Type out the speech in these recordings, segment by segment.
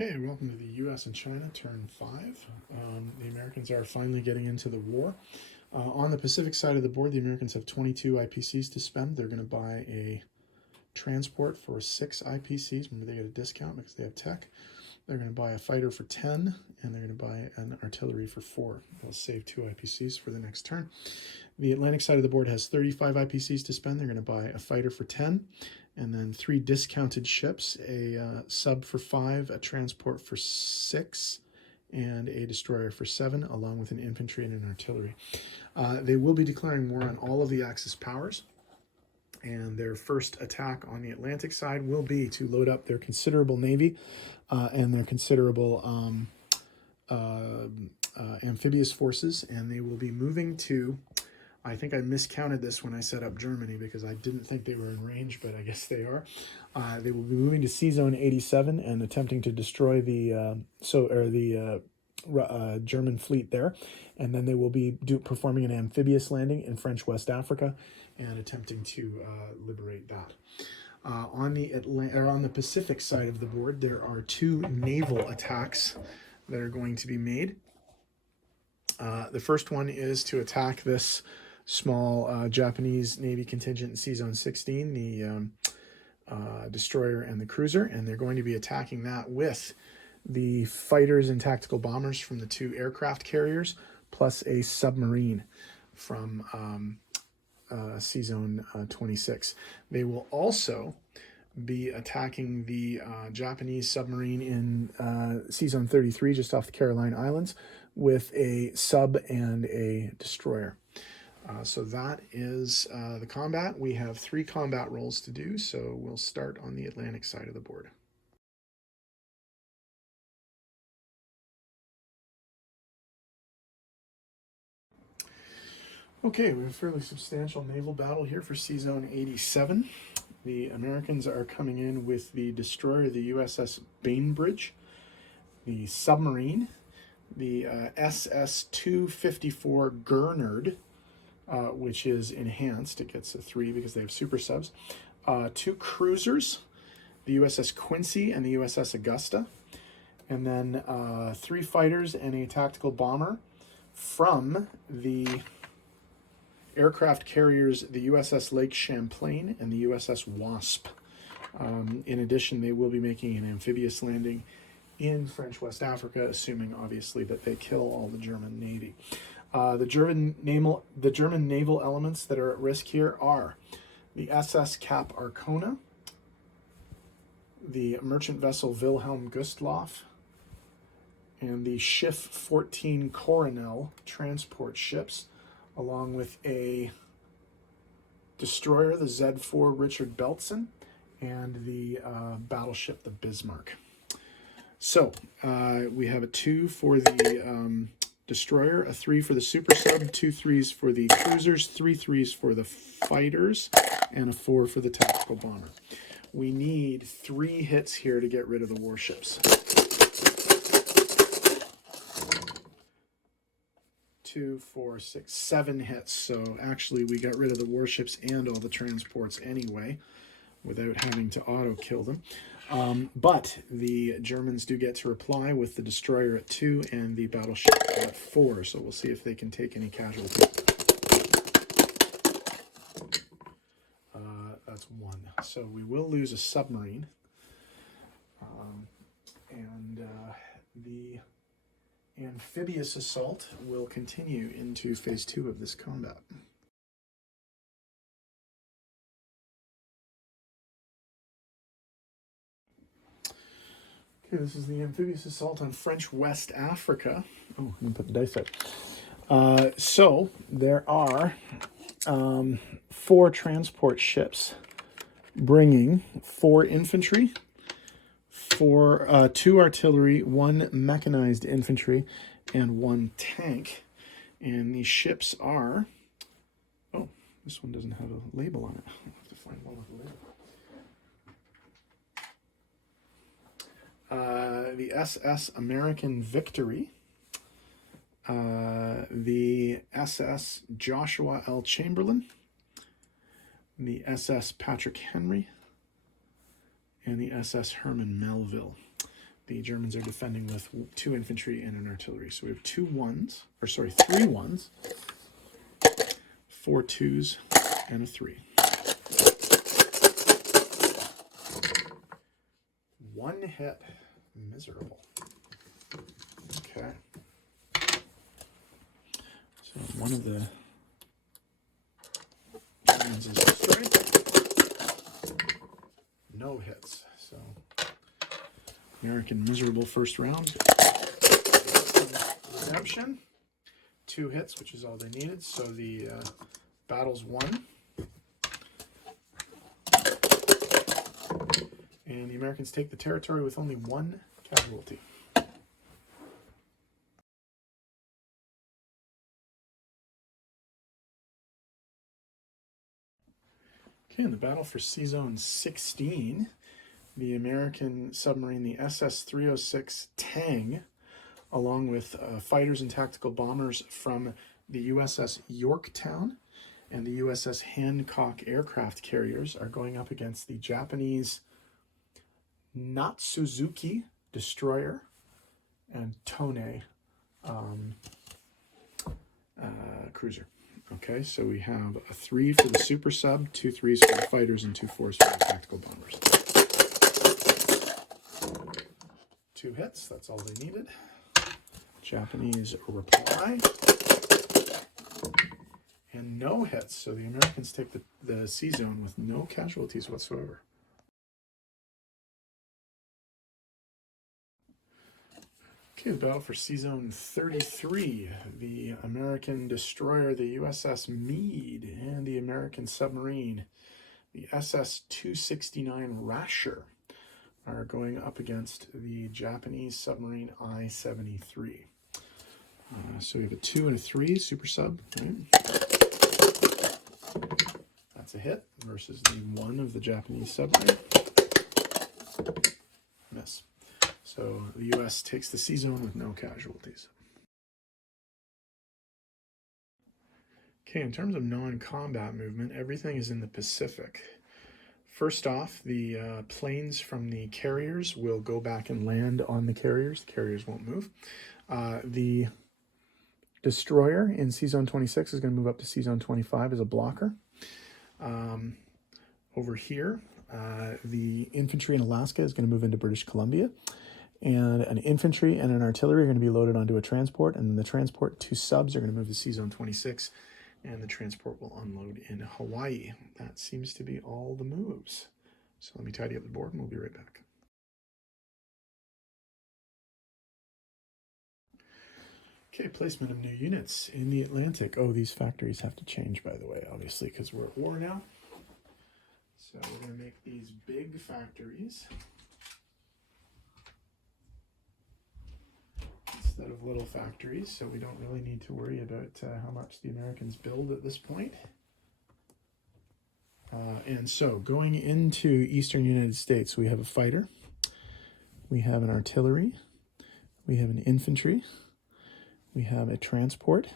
Okay, welcome to the U.S. and China, turn 5. The Americans are finally getting into the war. On the Pacific side of the board, the Americans have 22 IPCs to spend. They're going to buy a transport for 6 IPCs. Remember, they get a discount because they have tech. They're going to buy a fighter for 10, and they're going to buy an artillery for 4. They'll save 2 IPCs for the next turn. The Atlantic side of the board has 35 IPCs to spend. They're going to buy a fighter for 10, and then 3 discounted ships, a sub for 5, a transport for 6, and a destroyer for 7, along with an infantry and an artillery. They will be declaring war on all of the Axis powers, and their first attack on the Atlantic side will be to load up their considerable navy and their considerable amphibious forces, and they will be moving to, I think I miscounted this when I set up Germany because I didn't think they were in range, but I guess they are. They will be moving to Sea Zone 87 and attempting to destroy the German fleet there, and then they will be performing an amphibious landing in French West Africa and attempting to liberate that. On the Pacific side of the board, there are 2 naval attacks that are going to be made. The first one is to attack this small Japanese Navy contingent in Sea Zone 16, the destroyer and the cruiser, and they're going to be attacking that with the fighters and tactical bombers from the 2 aircraft carriers, plus a submarine from Sea Zone 26. They will also be attacking the Japanese submarine in Sea Zone 33, just off the Caroline Islands, with a sub and a destroyer. So that is the combat. We have 3 combat rolls to do, so we'll start on the Atlantic side of the board. Okay, we have a fairly substantial naval battle here for Sea Zone 87. The Americans are coming in with the destroyer, the USS Bainbridge, the submarine, the SS-254 Gurnard, which is enhanced. It gets a 3 because they have super subs. 2 cruisers, the USS Quincy and the USS Augusta, and then 3 fighters and a tactical bomber from the aircraft carriers, the USS Lake Champlain and the USS Wasp. In addition, they will be making an amphibious landing in French West Africa, assuming obviously that they kill all the German Navy. The German naval elements that are at risk here are the SS Cap Arcona, the merchant vessel Wilhelm Gustloff, and the Schiff 14 Coronel transport ships, along with a destroyer, the Z4 Richard Beltson, and the battleship, the Bismarck. So we have a 2 for the destroyer, a 3 for the super sub, 2 3s for the cruisers, 3 3s for the fighters, and a 4 for the tactical bomber. We need 3 hits here to get rid of the warships. 2, 4, 6, 7 hits. So actually we got rid of the warships and all the transports anyway without having to auto kill them. But the Germans do get to reply with the destroyer at 2 and the battleship at 4. So we'll see if they can take any casualties. That's 1. So we will lose a submarine. The amphibious assault will continue into phase 2 of this combat. Okay, this is the amphibious assault on French West Africa. Oh, I'm going to put the dice out. So there are 4 transport ships bringing 4 infantry, 2 artillery, 1 mechanized infantry, and 1 tank. And these ships are... Oh, this one doesn't have a label on it. I'll have to find one with a label. The SS American Victory, the SS Joshua L. Chamberlain, the SS Patrick Henry, and the SS Herman Melville. the Germans are defending with 2 infantry and an artillery. So we have 3 1s, 4 2s, and a 3. 1 hit. Miserable. Okay. So one of the Germans is destroyed. No hits. So American miserable first round. Redemption. 2 hits, which is all they needed. So the battle's won. And the Americans take the territory with only 1 casualty. Okay, in the battle for Sea Zone 16, the American submarine, the SS-306 Tang, along with fighters and tactical bombers from the USS Yorktown and the USS Hancock aircraft carriers, are going up against the Japanese Natsuzuki destroyer and Tone cruiser. Okay, so we have a 3 for the super sub, 2 3s for the fighters, and 2 4s for the tactical bombers. 2 hits, that's all they needed. Japanese reply. And no hits, so the Americans take the sea zone with no casualties whatsoever. Okay, the battle for Sea Zone 33. The American destroyer, the USS Meade, and the American submarine, the SS-269 Rasher, are going up against the Japanese submarine I-73. So we have a 2 and a 3 super sub. Right? That's a hit versus the 1 of the Japanese submarine. Miss. So the U.S. takes the sea zone with no casualties. Okay, in terms of non-combat movement, everything is in the Pacific. First off, the planes from the carriers will go back and land on the carriers. The carriers won't move. The destroyer in Sea Zone 26 is going to move up to Sea Zone 25 as a blocker. Over here, the infantry in Alaska is going to move into British Columbia. And an infantry and an artillery are going to be loaded onto a transport, and then the transport, 2 subs are going to move to Sea Zone 26, and the transport will unload in Hawaii. That seems to be all the moves. So let me tidy up the board, and we'll be right back. Okay, placement of new units in the Atlantic. Oh, these factories have to change, by the way, obviously, because we're at war now. So we're going to make these big factories instead of little factories, so we don't really need to worry about how much the Americans build at this point. And so going into eastern United States, we have a fighter, we have an artillery, we have an infantry, we have a transport,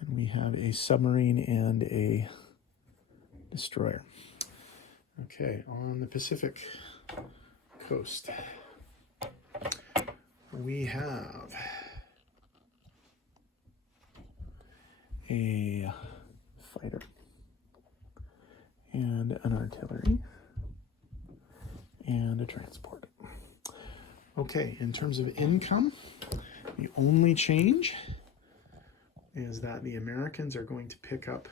and we have a submarine and a destroyer. Okay, on the Pacific coast, we have a fighter and an artillery and a transport. Okay, in terms of income, the only change is that the Americans are going to pick up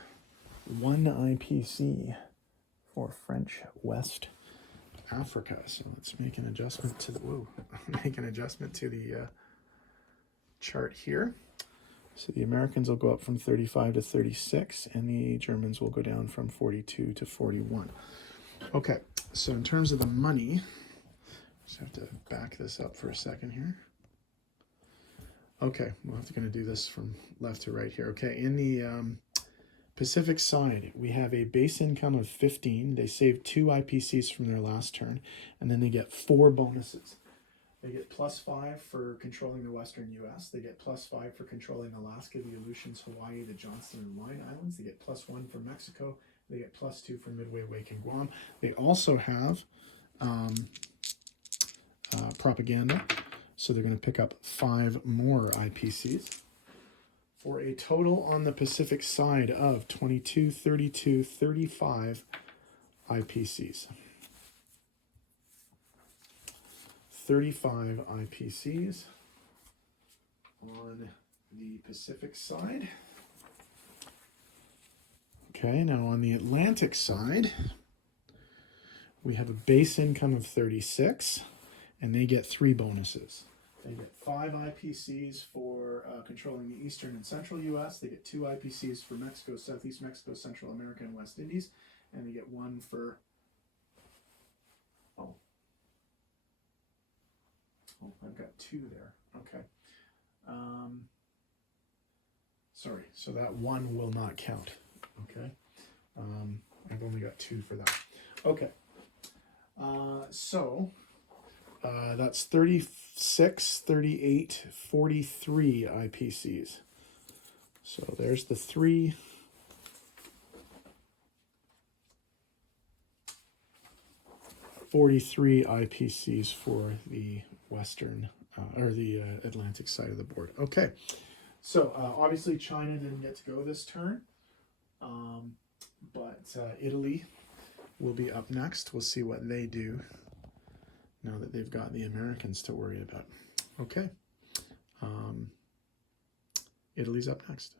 1 IPC for French West Africa. So let's make an adjustment to the chart here. So the Americans will go up from 35 to 36, and the Germans will go down from 42 to 41. Okay, so in terms of the money, just have to back this up for a second here. Okay, we'll have to kind of do this from left to right here. Okay, in the Pacific side, we have a base income of 15. They saved 2 IPCs from their last turn, and then they get 4 bonuses. They get +5 for controlling the western U.S. They get +5 for controlling Alaska, the Aleutians, Hawaii, the Johnston and Line Islands. They get +1 for Mexico. They get +2 for Midway, Wake, and Guam. They also have propaganda. So they're going to pick up 5 more IPCs for a total on the Pacific side of 22, 32, 35 IPCs. 35 IPCs on the Pacific side. Okay, now on the Atlantic side, we have a base income of 36, and they get 3 bonuses. They get 5 IPCs for controlling the eastern and central U.S. They get 2 IPCs for Mexico, Southeast Mexico, Central America, and West Indies, and they get 1 for I've got 2 there. Okay. Sorry, so that 1 will not count. Okay. I've only got 2 for that. Okay. That's 36, 38, 43 IPCs. So there's the 3. $43 IPCs for the western or the Atlantic side of the board. Okay, so obviously China didn't get to go this turn, but Italy will be up next. We'll see what they do now that they've got the Americans to worry about. Okay, Italy's up next.